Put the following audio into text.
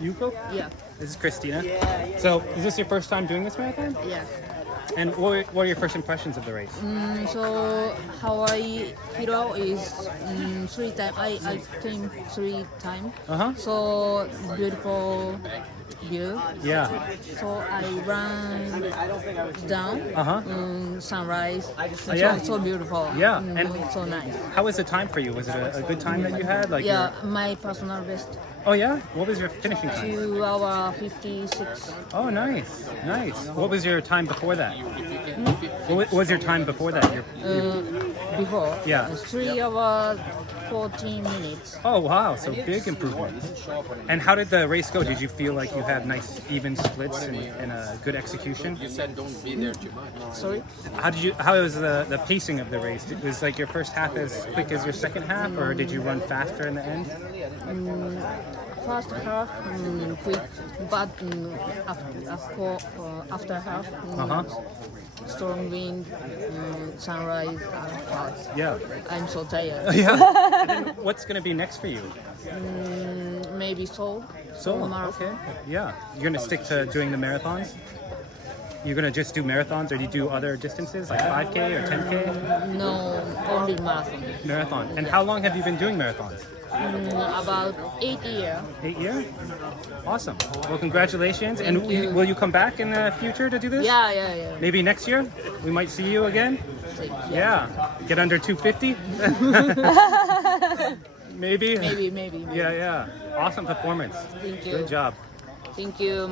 Yuko? Yeah. This is Christina. So, is this your first time doing this marathon? Yeah. And what are your first impressions of the race? So Hawaii Hero is 3 times. I came 3 times. Uh-huh. So beautiful view. Yeah. So I ran down. Sunrise. yeah. So beautiful. Yeah. And so nice. How was the time for you? Was it a good time that you had? Like Yeah, my personal best. Oh yeah? What was your finishing time? 2 hours 56. Oh, nice. Nice. What was your time before that? What was your time before that? Before. Yeah. 3 hours 14 minutes. Oh, wow. So big improvement. And how did the race go? Did you feel like you had nice even splits and a good execution? You said don't be there too much. Sorry? How was the pacing of the race? Was like your first half as quick as your second half, or did you run faster in the end? First half quick, but after half strong wind, sunrise, fast. Yeah. I'm so tired. Yeah. And then what's going to be next for you? Maybe Seoul. So, marathon. okay. Yeah. You're going to stick to doing the marathons? You're going to just do marathons, or do you do other distances like 5K or 10K? No, only marathon. Marathon. And how long have you been doing marathons? About 8 years. 8 years? Awesome. Well, congratulations. And will you come back in the future to do this? Yeah. Maybe next year? We might see you again? Yeah. Get under 250? Maybe? Maybe. Yeah. Awesome performance. Thank you. Good job. Thank you.